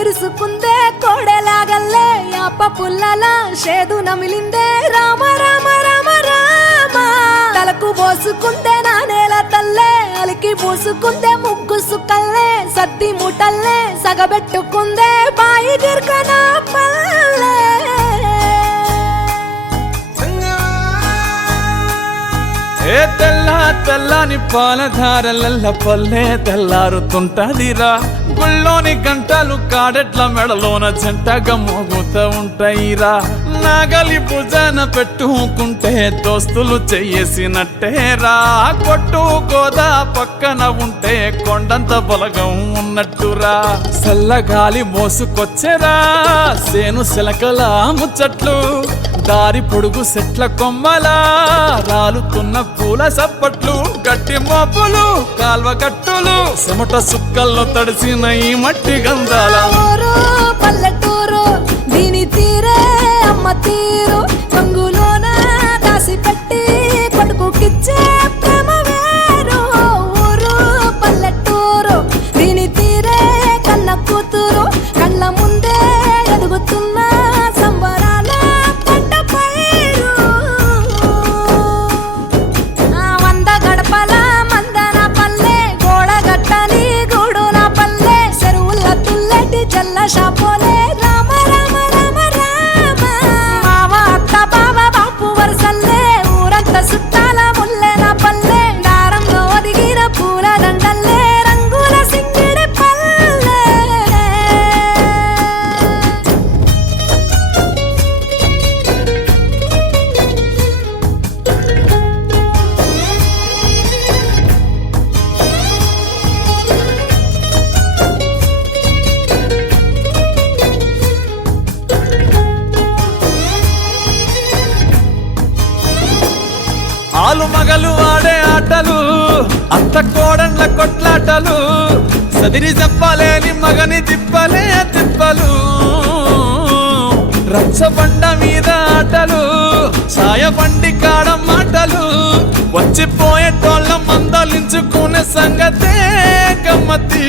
కళ్ళిరుసుకుందే కోడెలాగల్లే యాప పుల్లల షేదు నమిలిందే రామ రామ రామ రామ తలకు పోసుకుందే నా నేల తల్లే అలికి పూసుకుందే ముగ్గు సుక్కల్లే సద్ది ముటల్లే సగబెట్టుకుందే బాయి గిర్కన పల్లె ఏ తెల్ల తెల్లని పాలధారలల్ల పల్లె తెల్లారుతుంటదిరా గుళ్ళోని గంటలు కాడెట్ల మెడలోన జంటగా మోగుతూ ఉంటాయిరా నాగలి భుజాన పెట్టుకుంటే దోస్తులు చెయ్యేసినట్టేరా కొట్టు గోదా పక్కన ఉంటే కొండంత బలగం ఉన్నట్టురా చల్లగాలి మోసుకొచ్చెరా సేను శిలకల ముచ్చట్లు దారి పొడుగు సెట్ల కొమ్మలా రాలుతున్న పూల సప్పట్లు గట్టి మోపులు కాల్వ గట్టులు చెమట సుక్కల్లో తడిసిన ఈ మట్టి గంధాల పల్లెటూరు దీని తీరే అమ్మ తీరు కొంగులోన దాసి పెట్టి కొడుకుకిచ్చే ప్రేమ వేరు ఊరు పల్లెటూరు దీని తీరే కన్న కూతురు కళ్ళ ముందే ఎదుగుతున్న సంబరాల పంట పైరు వంద గడపల మందన పల్లె గోడ గట్టని గూడు నా పల్లె చెరువుల తుల్లటి జల్ల షాపోలే రామ రామ రామ రామ మావ అత్త బావ బాపు వరసల్లే ఊరంత సుట్టాల ముల్లె నా పల్లె దారంలో ఒదిగిన పూల దండల్లే రంగుల సింగిడి పల్లె ఆలు మగలు ఆడే ఆటలు అత్త కోడన్ల కొట్లాటలు సదిరి చెప్పలేని మగని తిప్పలే తిప్పలు రచ్చబండ మీద ఆటలు ఛాయ బండి కాడ మాటలు వచ్చిపోయేటోళ్ళ మందలించుకునే సంగతే గమ్మతి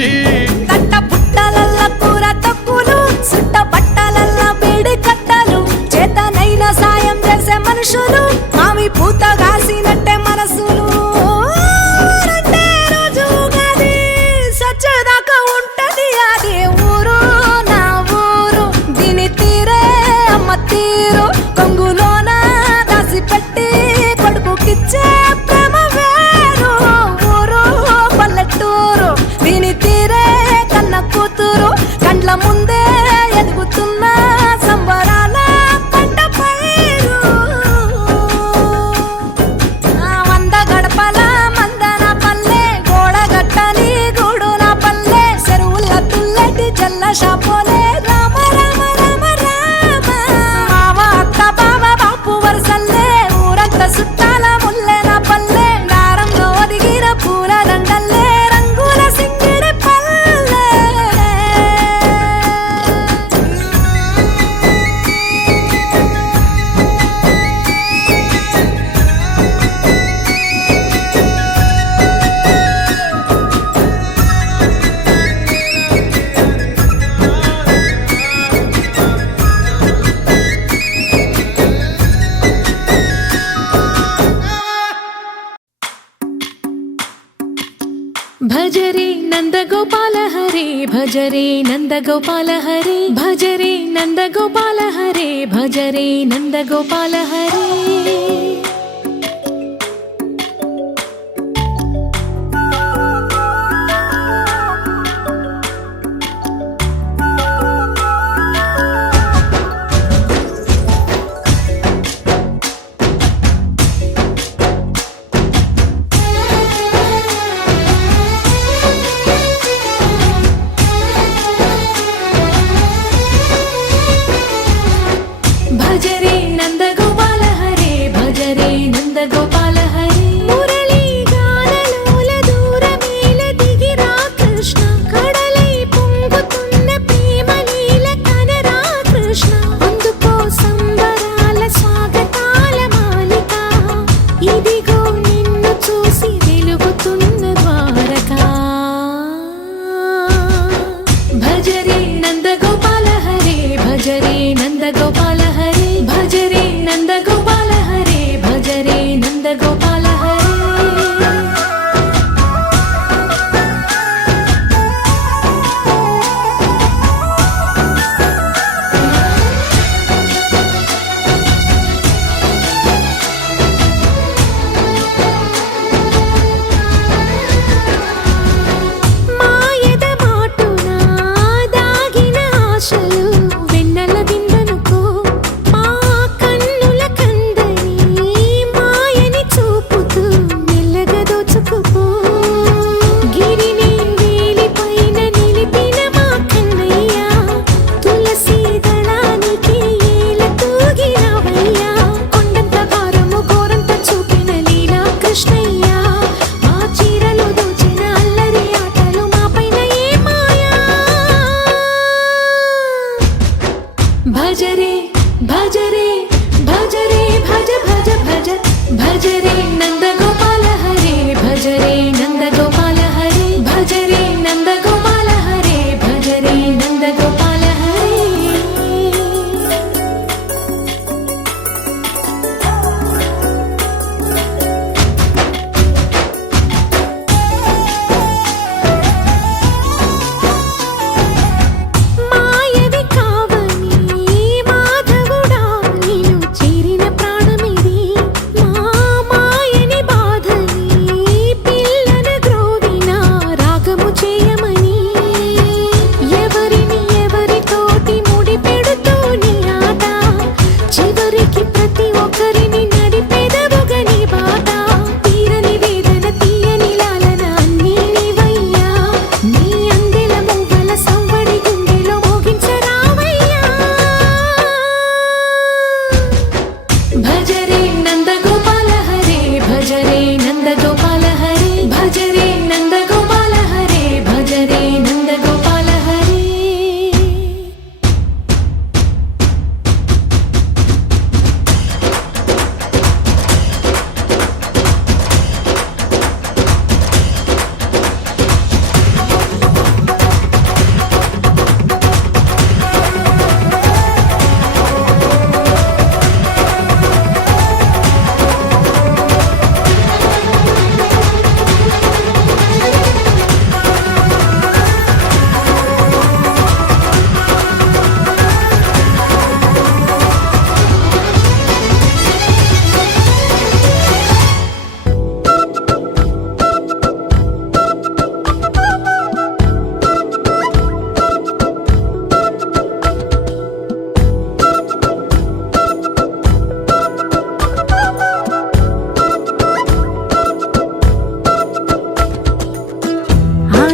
కట్ట పుట్టలల్ల కూర తక్కులు సుట్ట పట్టలల్ల వేడి కట్టలు చేతనైన సాయం చేసే మనుషులు మామి పూత కాసినట్టే మనసులు రెండే రోజు గది సచ్చేదాకా ఉంటది అది ఊరు నా ఊరు దీని తీరే అమ్మ తీరు కొంగులోన దాసి పెట్టి కొడుకుకిచ్చే ప్రేమ వేరు ఊరు పల్లెటూరు దీని తీరే కన్న కూతురు కండ్ల ముందే ఎదుగుతున్న సంబరాల పంట పైరు వంద గడపల మందన పల్లె గోడ గట్టని గూడు నా పల్లె చెరువుల తుల్లటి జల్ల షాపోలే రామ రామ రామ రామ మావ అత్త బావ బాపు వరసల్లే ఊరంత సుట్టాల ముల్లె నా పల్లె దారంలో ఒదిగిన పూల దండల్లే రంగుల సింగిడి పల్లె భజరే నందగోపాల హరే భజరే నందగోపాల హరే భజరే నందగోపాల హరే భజరే నందగోపాల హరే భజరే నందగోపాల హరే భజరే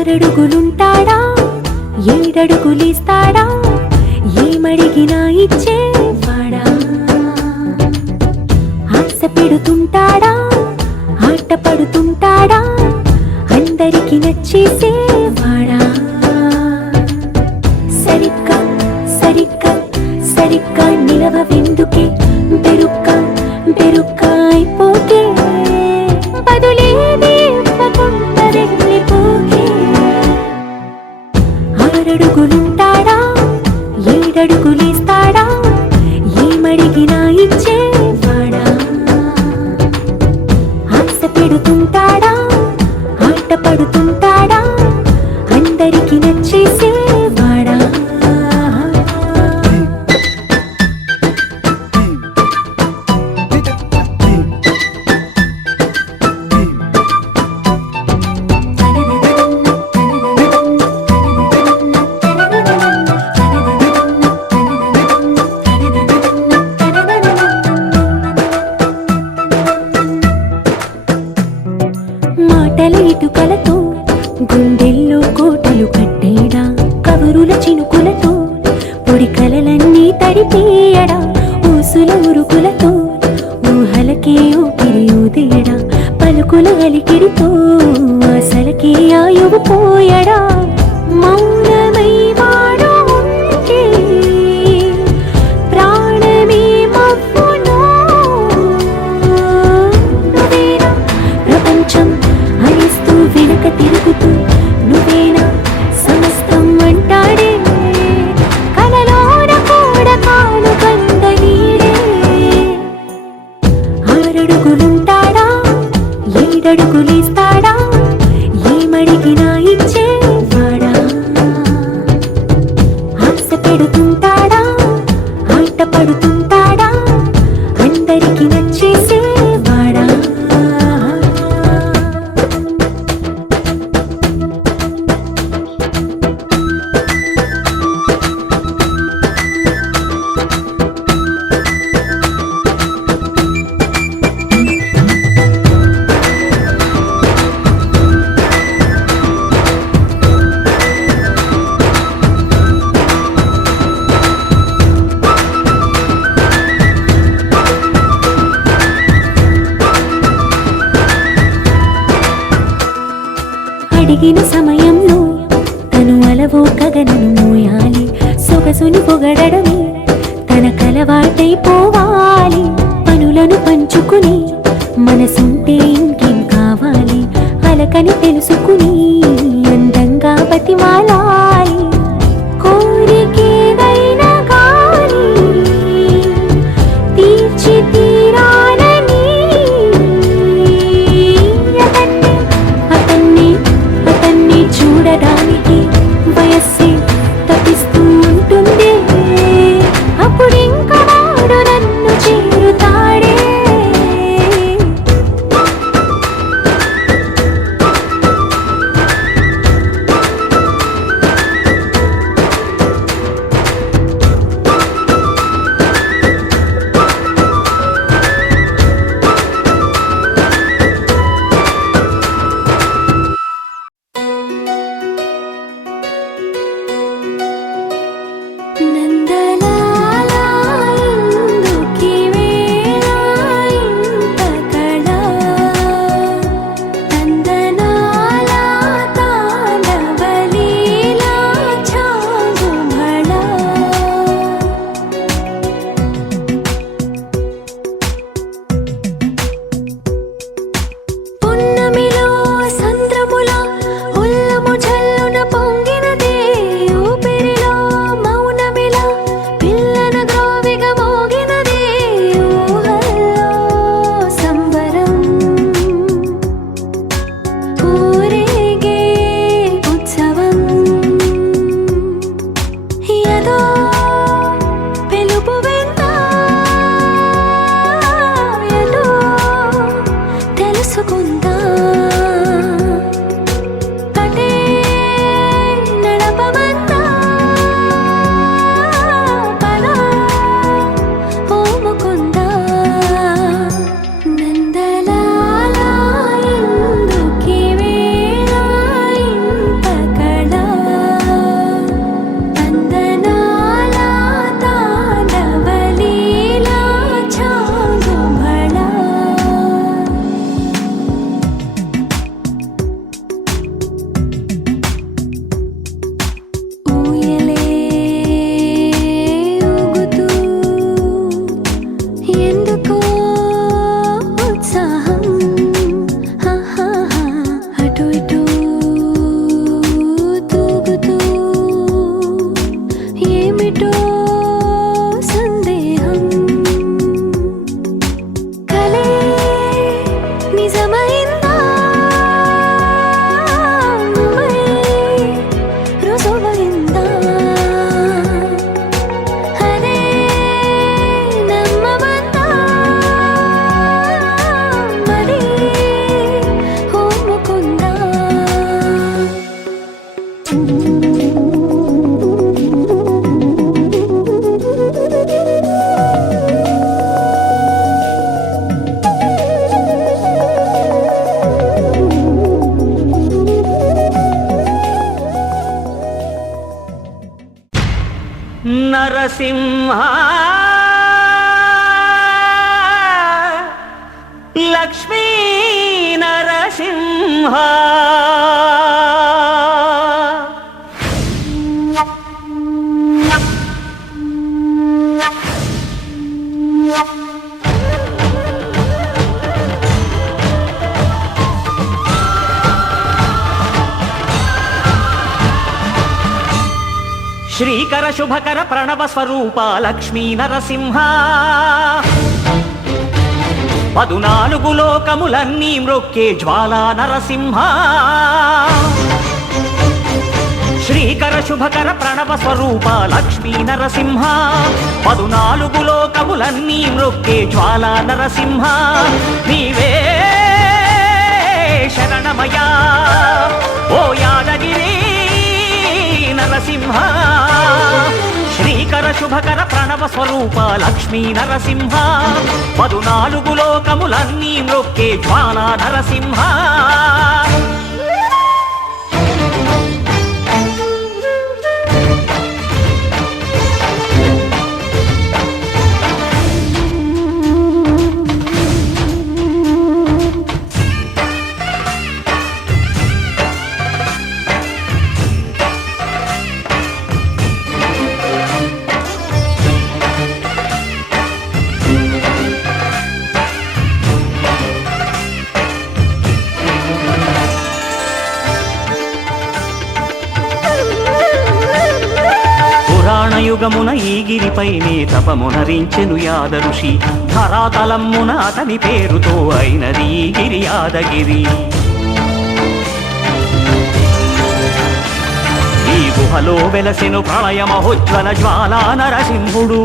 ఆరడుగులుంటాడా ఏడడుగులిస్తాడా ఏమడిగినా ఇచ్చేవాడా ఆశ పెడుతుంటాడా ఆట పడుతుంటాడా అందరికి నచ్చేసేవాడా సరిగ్గా సరిగ్గా సరిగ్గా నిలవెందుకే బెరుక్క అయిపోతే బదులేది ఇవ్వకుండా వెళ్ళిపోకే ఆరడుగులుంటాడా ఏడడుగులిస్తాడా ఏమడిగినా ఇచ్చేవాడా ఆశ పెడుతుంటాడా ఆట పడుతుంటాడా అందరికి నచ్చేసేవాడా మాటల ఇటుకలతో గుండెల్లో కోటలు కట్టేడా కబురుల చినుకులతో పొడి కలలన్నీ తడిపేయడా ఊసుల ఉరుకులతో ఊహలకే ఊపిరి ఊదేయడా పలుకుల అలికిడితో ఆశలకే ఆయువు పోయడా మౌనమై వాడు ఉంటే ప్రాణమే మవ్వునో నువ్వేనా ప్రపంచం అనిస్తూ వెనక తిరుగుతూ నువ్వేనా సమస్తం అంటాడే కలలోన కూడా కాను కంద నీడే ఆరడుగులుంటాడా ఏడడుగులిస్తాడా ఏమడిగినా ఇచ్చేవాడా ఆశ పెడుతుంటాడా ఆట పడుతుంటాడా అందరికి నచ్చేసేవాడా అడిగిన సమయంలో తను అలవో గగనను మోయాలి సొగసుని పొగడమే తన కలవాటైపోవాలి పనులను పంచుకుని మనసుంటే ఇంకేం కావాలి అలకని తెలుసుకుని అందంగా బతిమాలాలి కోరికేదైనా గాని తీర్చి తీరాలని అతన్ని చూడడానికి వయస్సే తప్పిస్తూ ఉంటుంది అప్పుడింకా వాడు నన్ను చేరుతాడే నరసింహ లక్ష్మీ నరసింహ శ్రీకర శుభకర ప్రణవ స్వరూప లక్ష్మీ నరసింహ 14 లోకములన్నీ మ్రొక్కే జ్వాలా నరసింహ శ్రీకర శుభకర ప్రణవ స్వరూప లక్ష్మీ నరసింహ 14 లోకములన్నీ మ్రొక్కే జ్వాలా నరసింహ నీవే శరణమయా ఓ యాదగిరి నరసింహ శ్రీకర శుభకర ప్రణవ స్వరూప లక్ష్మీ నరసింహ 14 లోకములన్నీ మ్రొక్కే జ్వాలా నరసింహ యుగమున ఈ గిరిపైనే తపమునరించెను యాద ఋషి ధరాతలమ్మున అతని పేరుతో అయినది ఈ గిరి యాదగిరి ఈ గుహలో వెలసెను ప్రళయ మహోజ్వల జ్వాలా నరసింహుడు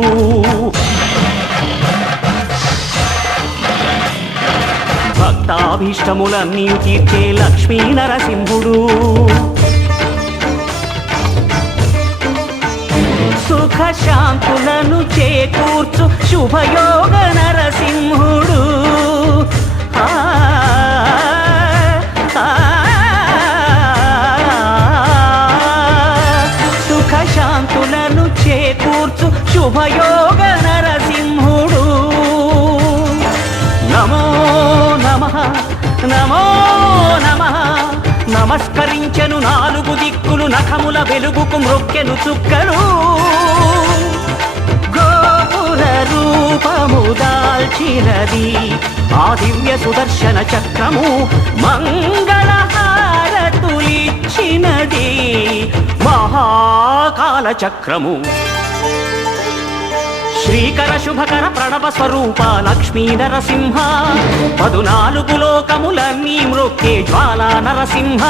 భక్తాభీష్టములన్నీ తీర్చే లక్ష్మీ నరసింహుడు సుఖ శాంతులను చేకూర్చు శుభయోగ నరసింహుడు సుఖ శాంతులను చేకూర్చు శుభయోగ నరసింహుడు నమో నమః నమో నమః నమస్కరించెను 4 దిక్కులు నఖముల వెలుగుకు మ్రొక్కెను చుక్కలు గోపుర రూపము దాల్చినది ఆ దివ్య సుదర్శన చక్రము మంగళహారతులిచ్చినది మహాకాల చక్రము శ్రీకర శుభకర ప్రణవ స్వరూప లక్ష్మీ నరసింహ 14 లోకములన్నీ మ్రొక్కే జ్వాలా నరసింహ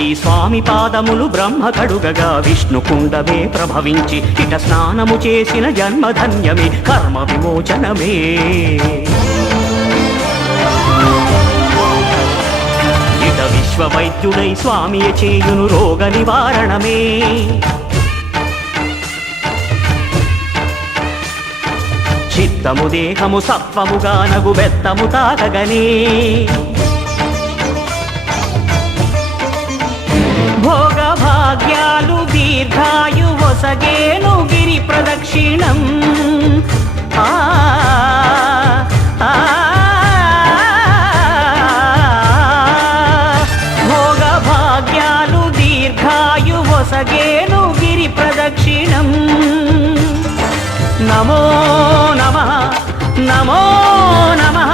ఈ స్వామి పాదములు బ్రహ్మ కడుగగా విష్ణుకుండమే ప్రభవించి ఇట స్నానము చేసిన జన్మధన్యమే కర్మ విమోచనమే ఇట విశ్వవైద్యుడై స్వామి చేయును రోగ నివారణమే చిత్తము దేహము సత్వముగా నగు బెత్తము తాకగనే భోగ భాగ్యాలు దీర్ఘాయు వసగేను గిరి ప్రదక్షిణం భోగ భాగ్యాలు దీర్ఘాయు వసగేను గిరి ప్రదక్షిణం నమో నమః నమో నమః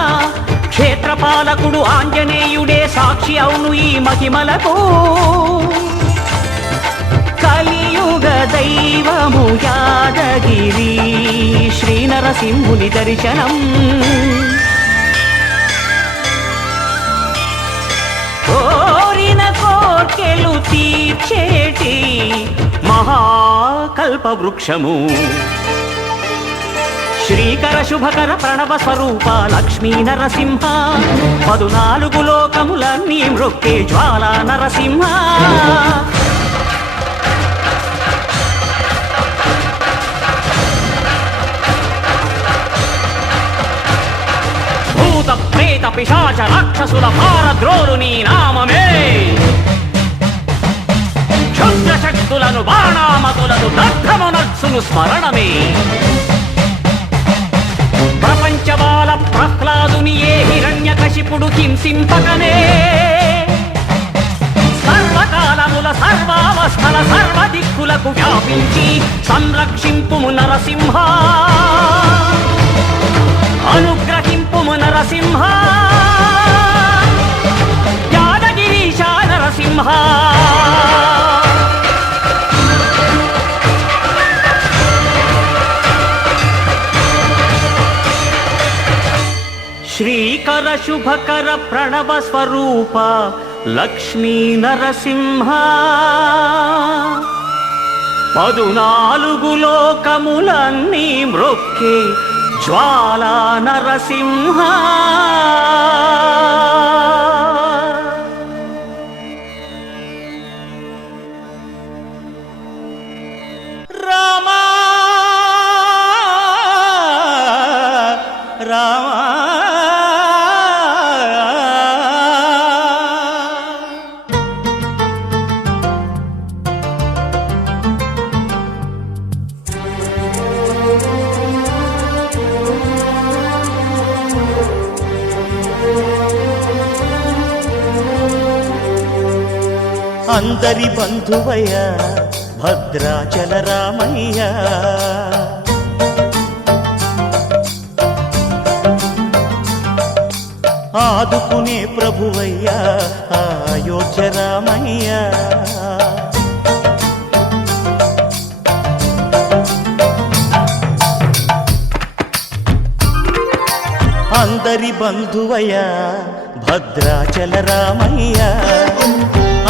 క్షేత్రపాలకుడు ఆంజనేయుడే సాక్షి అవును ఈ మహిమలకు కలియుగ దైవము యాదగిరి శ్రీ నరసింహుని దర్శనం కోరిన కోర్కెలు తీర్చేటి మహాకల్పవృక్షము శ్రీకర శుభకర ప్రణవ స్వరూప లక్ష్మీ నరసింహ 14 లోకములన్నీ మృక్కే జ్వాలా నరసింహ భూత ప్రేత పిశాచ రాక్షసుల భారద్రోలు నీ నామమే క్షుద్ర శక్తులను బాణామతులను దగ్ధమునర్చును స్మరణమే ప్రపంచబాల ప్రహ్లాదుని ఏ హిరణ్యకశిపుడు హింసింపకనే సర్వకాలముల సర్వావస్థల సర్వదిక్కులకు వ్యాపించి సంరక్షింపుము నరసింహ అనుగ్రహింపుము నరసింహ యాదగిరీశ నరసింహ శ్రీకర శుభకర ప్రణవ స్వరూప లక్ష్మీ నరసింహ 14 లోకములన్నీ మృక్కే జ్వాలా నరసింహ రామా రామా అందరి బంధువయ్య భద్రాచల రామయ్య ఆదుకునే ప్రభువయ్య అయోధ్య రామయ్య అందరి బంధువయ్య భద్రాచల రామయ్య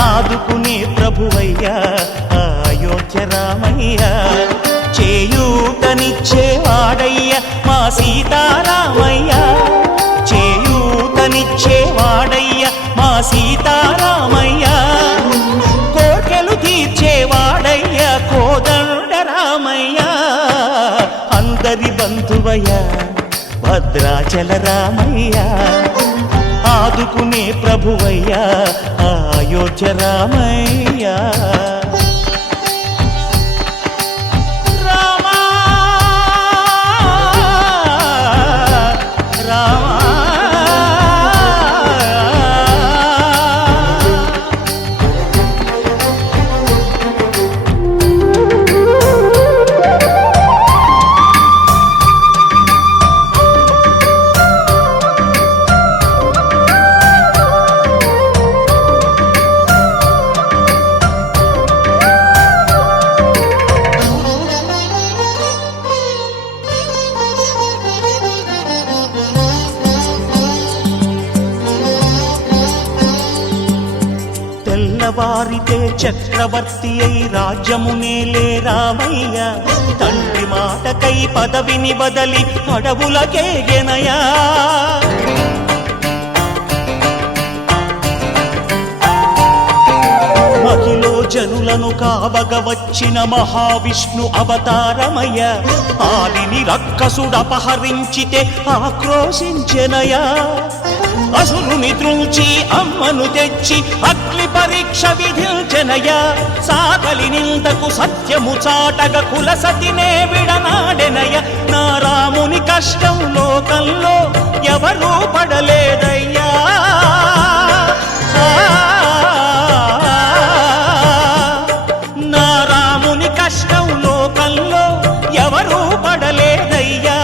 ఆదుకునే ప్రభువయ్య అయోధ్య రామయ్య చేయూతనిచ్చేవాడయ్య మా సీతారామయ్య చేయూతనిచ్చేవాడయ్య మా సీతారామయ్య కోర్కెలు తీర్చేవాడయ్య కోదండ రామయ్య అందరి బంధువయ్య భద్రాచల రామయ్య ఆదుకునే ప్రభువయ్య అయోధ్య రామయ్య రామా రామా తెల్లవారితే చక్రవర్తి అయి రాజ్యమునేలే రామయ్య తండ్రి మాటకై పదవిని బదలి అడవులకేగెనయా మహిలో జనులను కావగ వచ్చిన మహావిష్ణు అవతారమయ్య ఆలిని రక్కసుడపహరించితే ఆక్రోశించెనయా అసురుని త్రుంచి అమ్మను తెచ్చి అగ్ని పరీక్ష విధించెనయ సాగలి నిందకు సత్యము చాటగ కుల సతినే విడనాడెనయ నా రాముని కష్టం లోకంలో ఎవరూ పడలేదయ్యా నా రాముని కష్టం లోకంలో ఎవరూ పడలేదయ్యా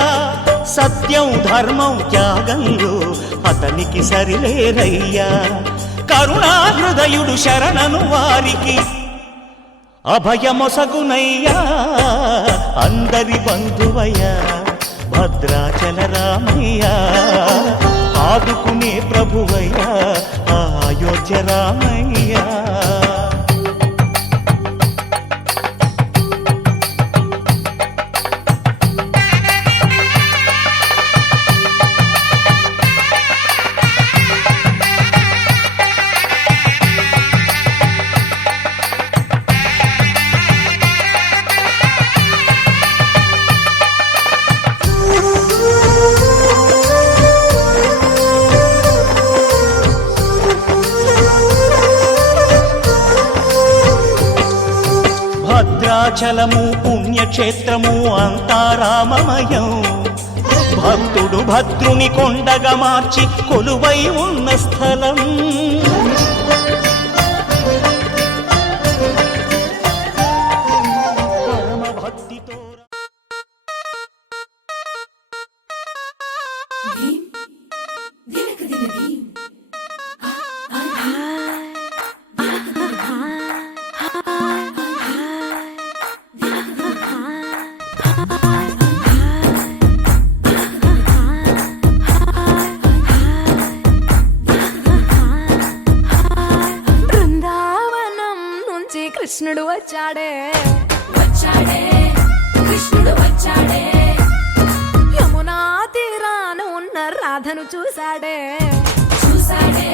సత్యం ధర్మం త్యాగంలో అతనికి సరిలేరయ్యా కరుణాహృదయుడు శరణను వారికి అభయమొసగునయ్యా అందరి బంధువయ్య భద్రాచల రామయ్య ఆదుకునే ప్రభువయ్య అయోధ్య రామయ్య భద్రాచలము పుణ్యక్షేత్రము అంతా రామమయం భక్తుడు భద్రుని కొండగా మార్చి కొలువై ఉన్న స్థలం పరమ భక్తితో బృందావనం నుంచి కృష్ణుడు వచ్చాడే వచ్చాడే కృష్ణుడు వచ్చాడే యమునా తీరాన ఉన్న రాధను చూశాడే చూశాడే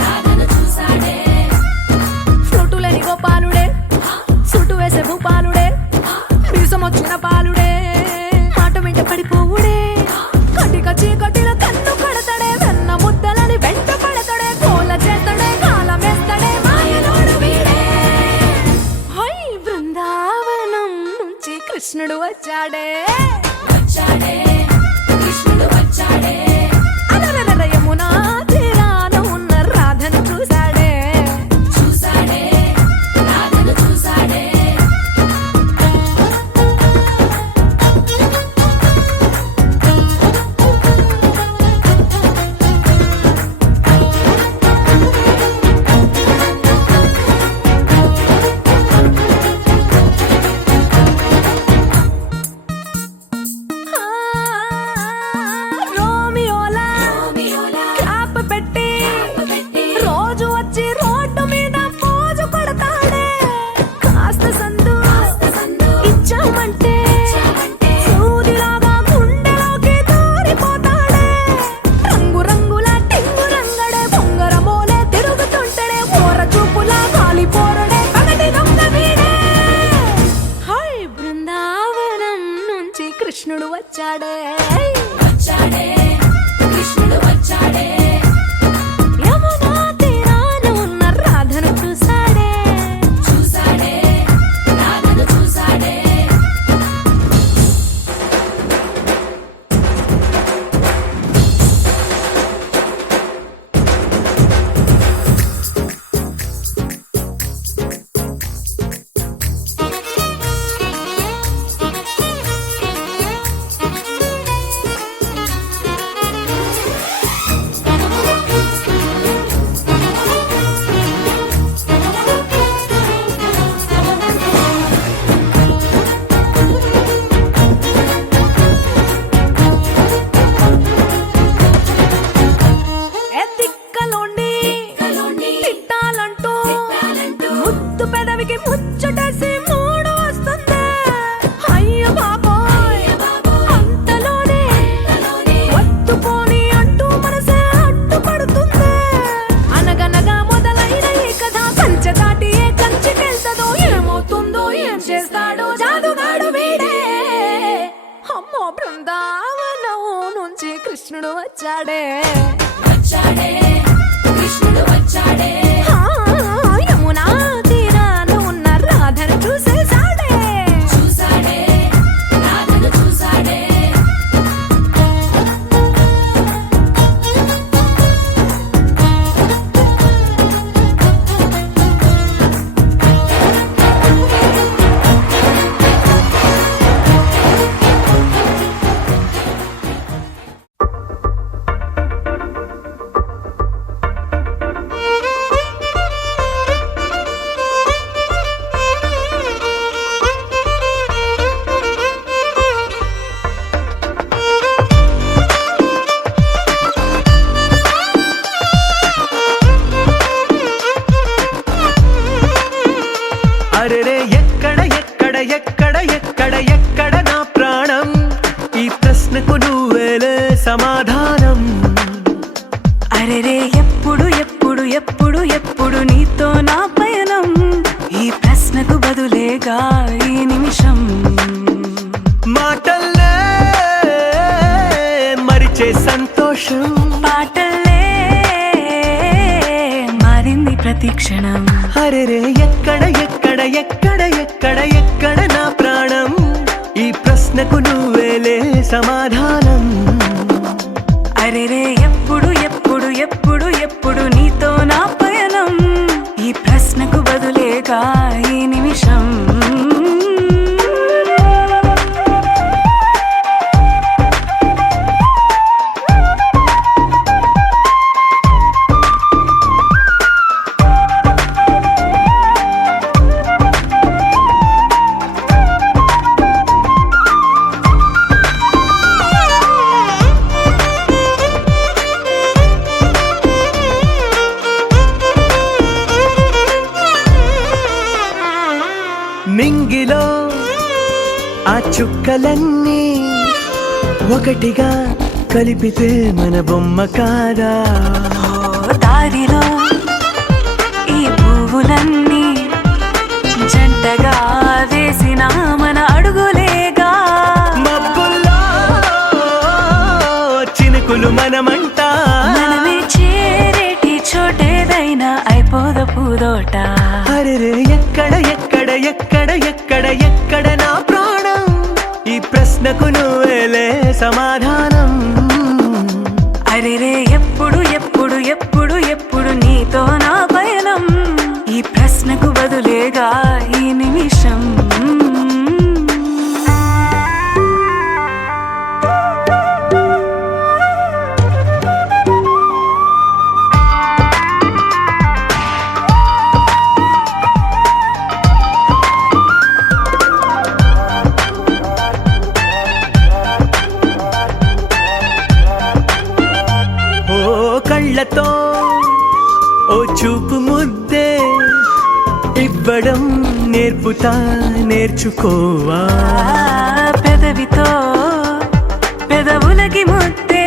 రాధను చూశాడే ఫ్రూటులేని గోపాలుడే సుటు వేసే భూపాలుడే బీసమొచ్చిన పాలుడే మాట వెంట పడిపోవుడే కటిక చీకటిలో కన్ను కడతాడే వెన్న ముద్దలని వెంట పడతాడే కోల చేస్తాడే కాలమేస్తాడే మాయలోడు వీడే హై బృందావనం నుంచి కృష్ణుడు వచ్చాడే వచ్చాడే కృష్ణుడు వచ్చాడే అలరల యమునా తీరాన ఉన్న రాధను చూశాడే చూశాడే రాధను చూశాడే రోమియోలా క్యాప్ పెట్టి రోజు వచ్చి రోడ్డు మీద పోజు కొడతాడే కాస్త సందు ఇచ్చామంటే సూదిలాగా గుండెలోకి దూరిపోతాడే రంగు రంగుల టింగు రంగడే బొంగరమోలే తిరుగుతుంటాడే ఓర చూపులా కాలిపోరడే పగటి దొంగ వీడే హై బృందావనం నుంచి కృష్ణుడు వచ్చాడే వచ్చాడే కృష్ణుడు వచ్చాడే యమునా తీరాన ఉన్న రాధను చూశాడే చూశాడే రాధను చూశాడే ఎత్తిక్కలోండి తిట్టాలంటూ ముద్దు పెదవికి ముచ్చటేసి మూడు వస్తుంది అయ్య బాబోయ్ అంతలోనే ఒత్తుకోని అంటూ మనసే అడ్డుపడుతుంది అనగనగా మొదలైన ఈ కథ కంచె దాటి ఏ కంచెకెళ్తదో ఏమవుతుందో ఏం చేస్తాడో జాదుగాడు వీడే అమ్మో బృందావనం నుంచి కృష్ణుడు వచ్చాడే వచ్చాడే కృష్ణుడు వచ్చాడే యమునా తీరాన ఉన్న రాధను చూసేశాడే చూశాడే రాధను చూశాడే అరెరే ఎక్కడ ఎక్కడ ఎక్కడ ఎక్కడ ఎక్కడ నా ప్రాణం ఈ ప్రశ్నకు నువ్వేలే సమాధానం అరెరే ఎప్పుడు ఎప్పుడు ఎప్పుడు ఎప్పుడు నీతో నా పయనం ఈ ప్రశ్నకు బదులేగా ఈ నిమిషం మాటల్లే మరిచే సంతోషం పాటల్లే మారింది ప్రతి క్షణం అరెరే ఎక్కడ ఎక్కడ ఎక్కడ ఎక్కడ ఎక్కడ ఎక్కడ నా ప్రాణం ఈ ప్రశ్నకు నువ్వేలే సమాధానం అరెరే ఎప్పుడు ఎప్పుడు ఎప్పుడు ఎప్పుడు నీతో నా పయనం ఈ ప్రశ్నకు బదులేగా ఈ నిమిషం మింగిలో ఆ చుక్కలన్నీ ఒకటిగా కలిపితే మన బొమ్మ కాదా దారిలో ఈ పువ్వులన్నీ జంటగా వేసిన మన అడుగులేగా మబ్బుల్లో చినుకులు మనమంట మనమే చేరేటి చోటేదైనా అయిపోద పూదోట అరెరే ఎక్కడ ఎక్కడ ఎక్కడ ఎక్కడ ఎక్కడ నా ప్రాణం ఈ ప్రశ్నకు నువ్వేలే సమాధానం అరెరే ఎప్పుడు ఎప్పుడు ఎప్పుడు ఎప్పుడు నీతో నా పయనం ఈ ప్రశ్నకు బదులేగా ఈ నిమిషం కళ్ళతో ఓ చూపు ముద్దే ఇవ్వడం నేర్పుతా నేర్చుకోవా పెదవితో పెదవులకి ముద్దే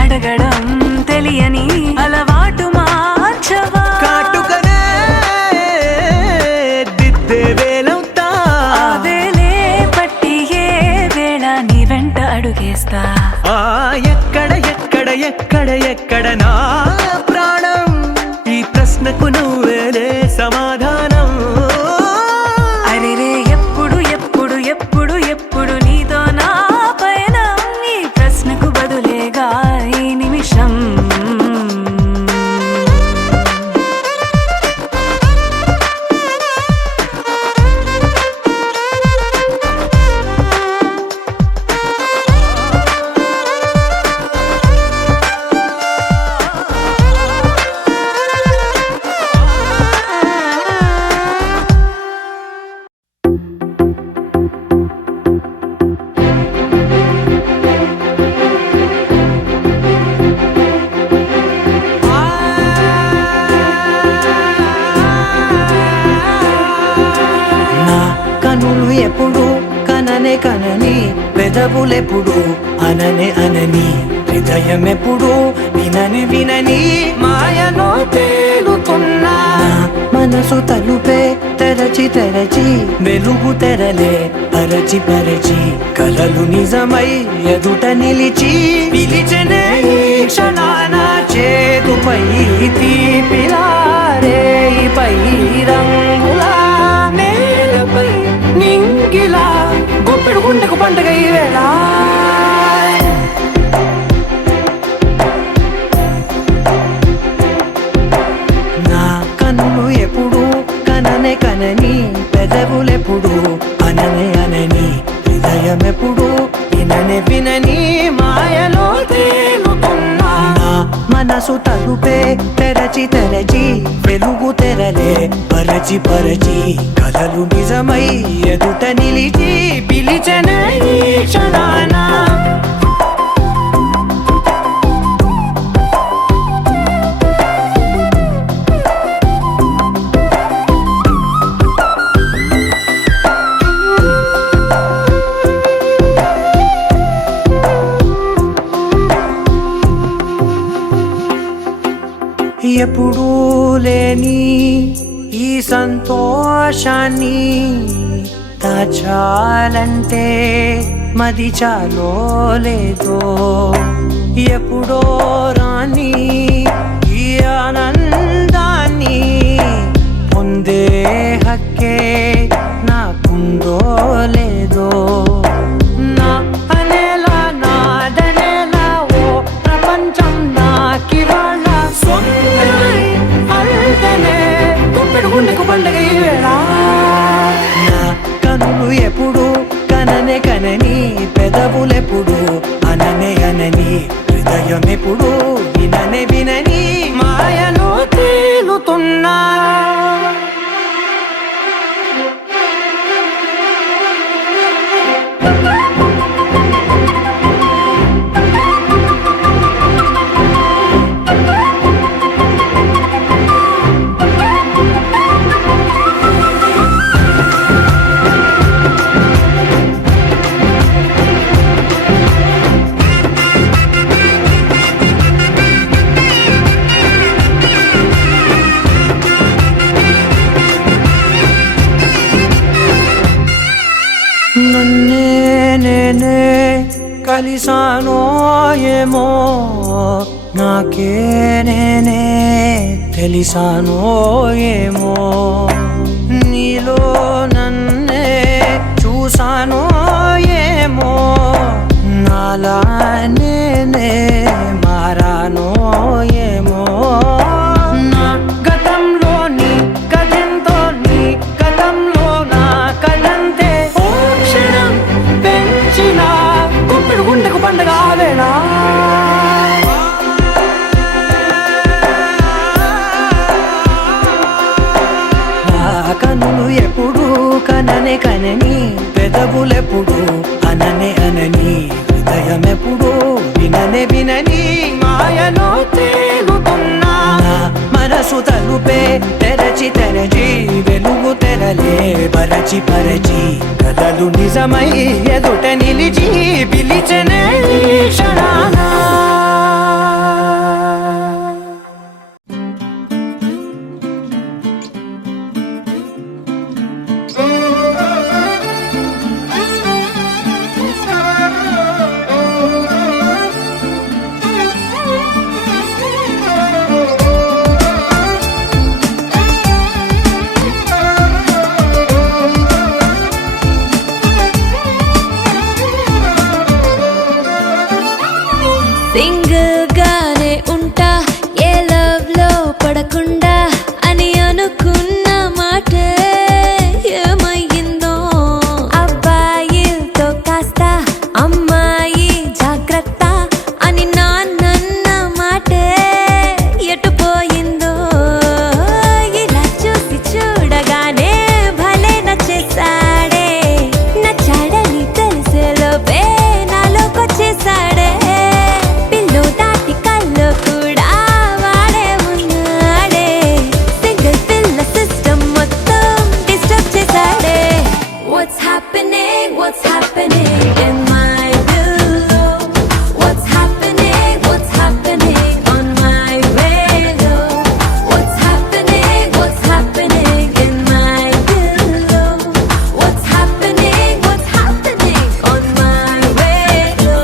అడగడం తెలియని అలవాటు మార్చవా కాటుకనే దిద్దే వేలవుతా వేలే పట్టి ఏ వేళ నీ వెంట అడుగేస్తా ఎక్కడ ఎక్కడ ఎక్కడ ఎక్కడ నా ప్రాణం ఈ ప్రశ్నకు నువ్వేలే సమాధానం అరెరే ఎప్పుడు ఎప్పుడు ఎప్పుడు ఎప్పుడు నీతో నా పైన ఈ ప్రశ్నకు బదులేగా ఈ నిమిషం కనులు ఎప్పుడు కననే కనని పెదవులెప్పుడు అననే అనని హృదయం ఎప్పుడు వినని వినని మాయలో తేలుతున్నా మనసు తలుపే తెరచి తెరచి వెలుగు తెరలే పరచి పరచి కలలు నిజమై ఎదుట నిలిచి పిలిచనే ఈ క్షణాన చేతుపై తీపిలారే పై రంగులా నేలపై నింగిలా గొప్పెడు గుండెకు పండుగ ఈ వేళ నా కన్నులు ఎప్పుడు కననే కనని పెదవులెప్పుడు అననే అనని హృదయం ఎప్పుడు విననే వినని మాయలో తేలుతున్నా మనసు తలుపే తెరచి తెరచి వెలుగు తెరలే పరచి పరచి కలలు నిజమై ఎదుట నిలిచి పిలిచనే ఈ క్షణాన ఎప్పుడూ లేని ఈ సంతోషాన్ని దాచాలంటే మది చాలో లేదో ఎప్పుడో రాని ఈ ఆనందాన్ని పొందే హక్కే నాకుందో లేదో నా అనేలా నాదనేలా ఓ ప్రపంచం నాకివాళ సొంతమై అల్దనే గుప్పెడు గుండెకు పండగ ఈ వేళ నా కనులు ఎప్పుడు కననే కనని పెదవులెప్పుడు అననే అనని హృదయం ఎప్పుడు విననే వినని మాయను తేలుతున్నా నన్నే నేనే కలిసానో ఏమో నాకే నేనే తెలిసానో ఏమో నీలో నన్నే చూసానో ఏమో నాలా నేనే మారానో ఏమో నా గతంలోని కథంతో నీ గతంలో నా కథంతే ఓ క్షణం పెంచిన గుప్పెడు గుండెకు పండగ వేళ నా కనులు ఎప్పుడు కననే కనని పెదవులెప్పుడు అననే అనని హృదయం ఎప్పుడు విననే వినని మాయలో తేలుతున్నా నా మనసు తలుపే తెరచి తెరచి వెలుగు తెరలే పరచి పరచి కథలు నిజమై ఎదుట నిలిచి పిలిచెనే ఈ క్షణాన సింగిల్ గానే ఉంటా ఏ లవ్ లో పడకుండా అని అనుకున్న మాటే ఏమయ్యిందో అబ్బాయిలతో కాస్త అమ్మాయి జాగ్రత్త అని నాన్న మాటే ఎటు పోయిందో ఇలా చూసి చూడగానే భలే నచ్చేసాడే నచ్చాడని తెలిసేలోపే నాలోకొచ్చేసాడే What's happening in my pillow? What's happening? What's happening on my radio? What's happening? What's happening in my pillow? What's happening? What's happening on my radio?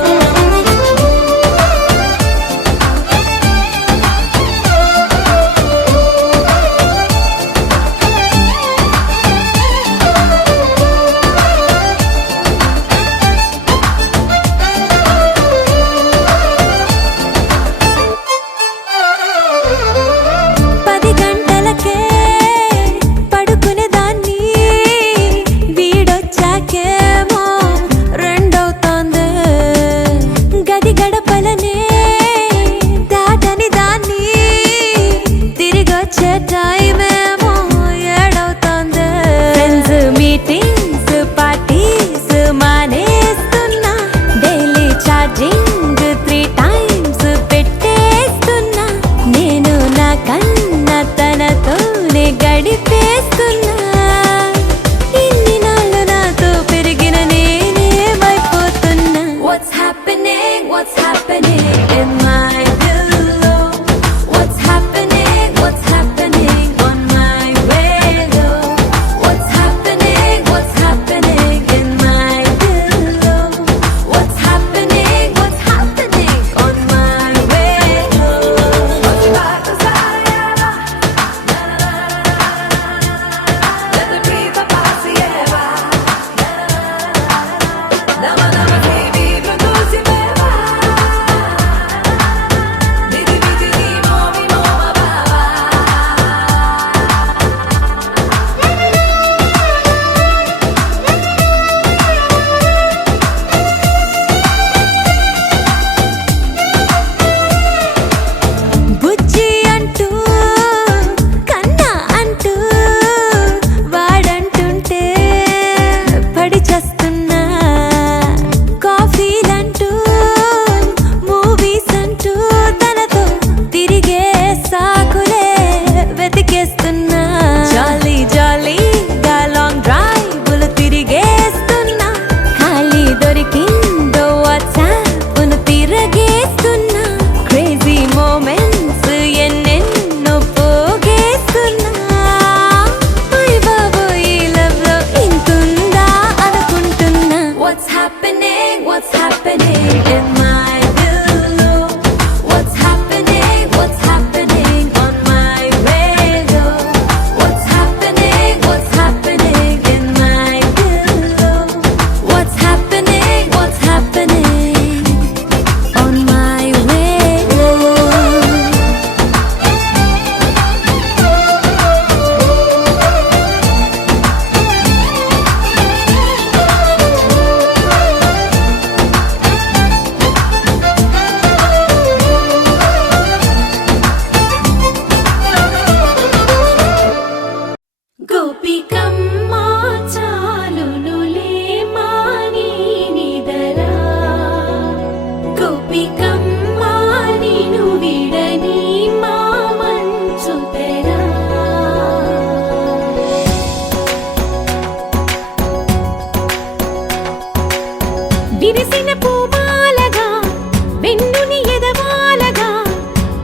విరిసిన పూమాలగా వెన్నుని ఎదవాలగా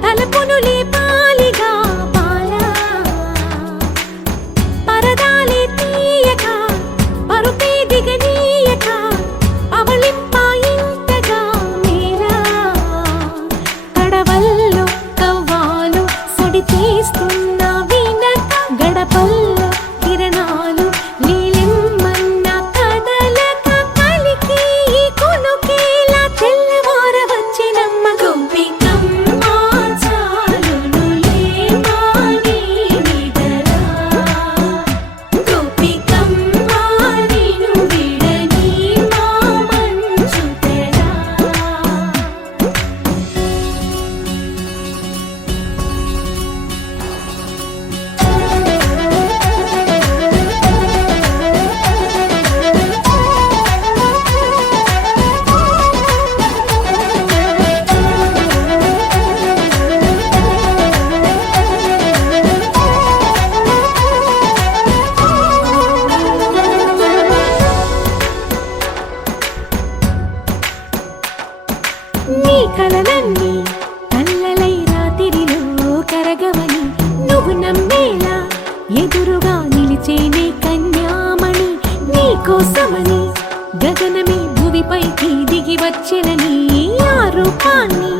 తలపును లేపాలిగా బాలా పరదాలే తీయక పరుపే దిగనీయక అవళింపాయింతగా మేరా కడవల్లో కవ్వాలు సడి చేస్తున్న వీణత గడపల్లో కిరణాలు నీలిమ్మన్న కదలక కలికి ఈ కొనుకేలా తెల్లవార వచ్చినమ్మ గోపికమ్మ చాలునులే మాని నిదరా గోపికమ్మ నిను విడని మా మంచు తెరా నీ కలలన్నీ కల్లలై రాత్రిలో కరగవని నువ్వు నమ్మేలా ఎదురుగా నిలిచేనే కన్యామణి నీ కోసమని గగనమే భువిపైకి దిగి వచ్చెనని ఆ రూపాన్ని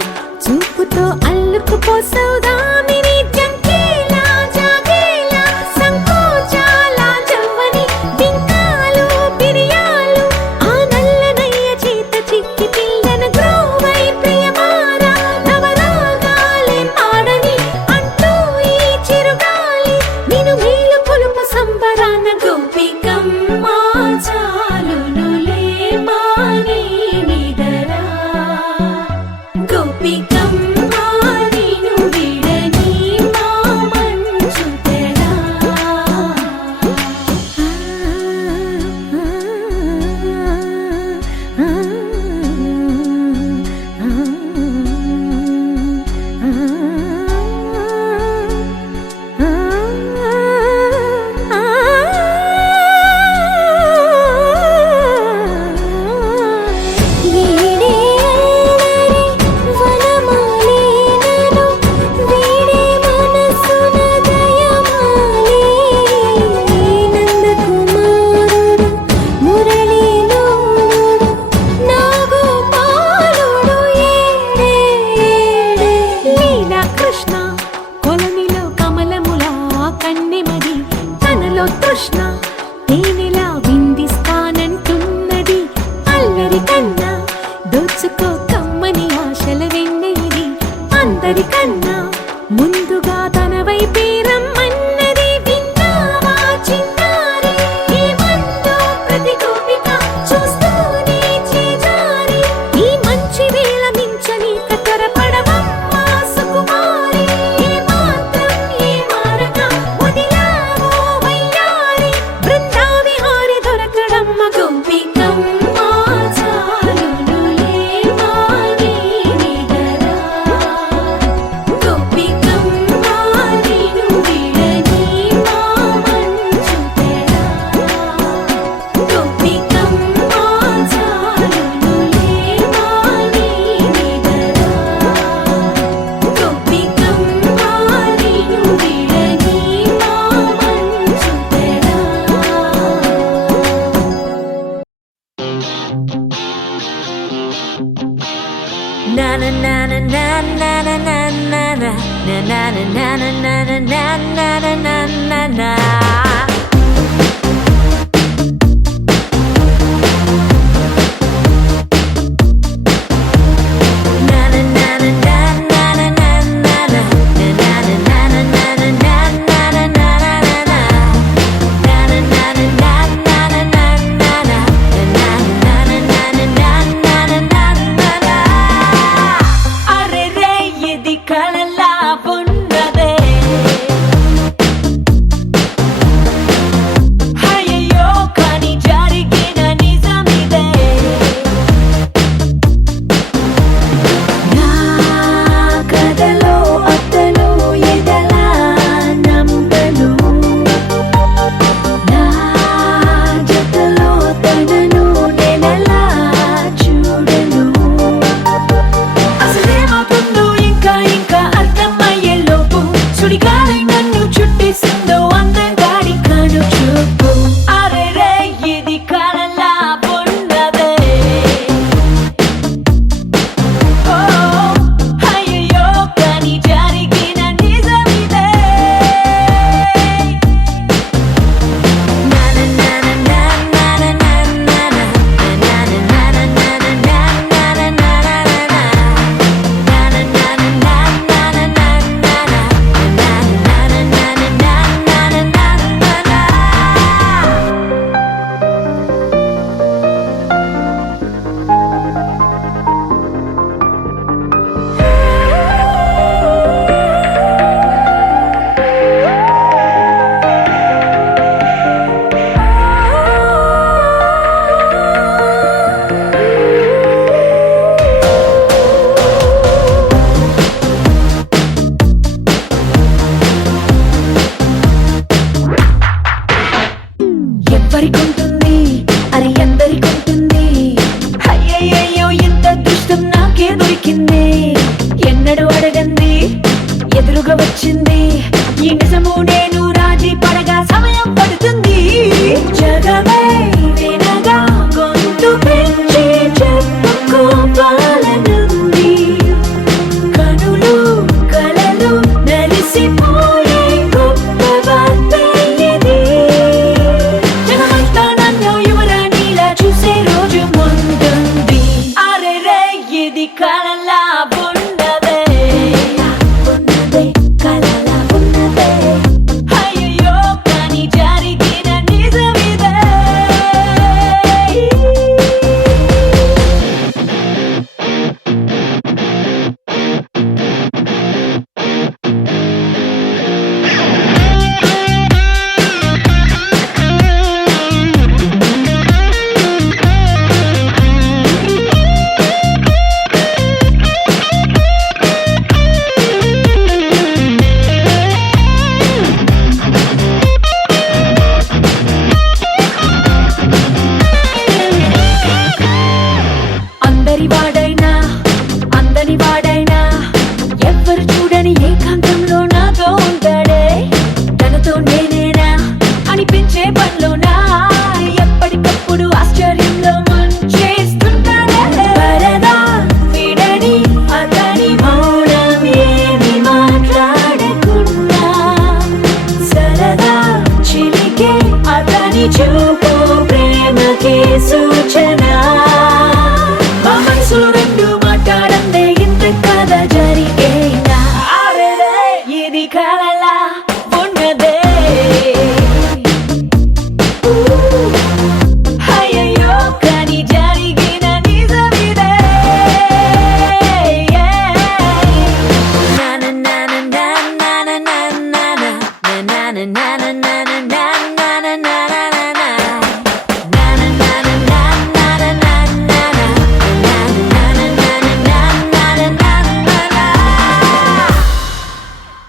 చూపుతో అల్లుకుపోసౌదామిని జంకేలా జాగేలా సంకోచాల జవ్వని బింకాలు బిరియాలు ఆ నల్లనయ్య చేత చిక్కి పిల్లన గ్రోవై ప్రియమారా నవరాగాలే పాడని అంటూ ఈ చిరుగాలి నిను మేలు కొలుపు సంబరాన గోపికమ్మ చాలునులే మాని నిదరా గోపికమ్మ నిను విడని మా మంచు తెరా కృష్ణ కొలనిలో కమలములా కన్నెమది తనలో తృష్ణ తేనెలా విందిస్తానంటున్నది అల్లరి కన్నా దోచుకో కమ్మని ఆశల వెన్నెయిది అందరికన్నా ముందుగా తన వైపే రమ్మన్నది విన్నావా చిన్నారి ఏమందో ప్రతి గోపిక చూస్తూనే చేజారి ఈ మంచి వేళ మించని కతరపడవమ్మా సుకుమారి ఏ మాత్రం ఏ మారక వదిలావో వయ్యారి బృందావిహారి దొరకడమ్మ గోపికమ్మ చాలునులే మాని నిదరా గోపికమ్మ నిను విడని మా మంచు తెరా గోపికమ్మ చాలునులే మాని నిదరా గోపికమ్మ నిను విడని మా మంచు తెరా Na na na na na na na na na na na na na na na na na na na na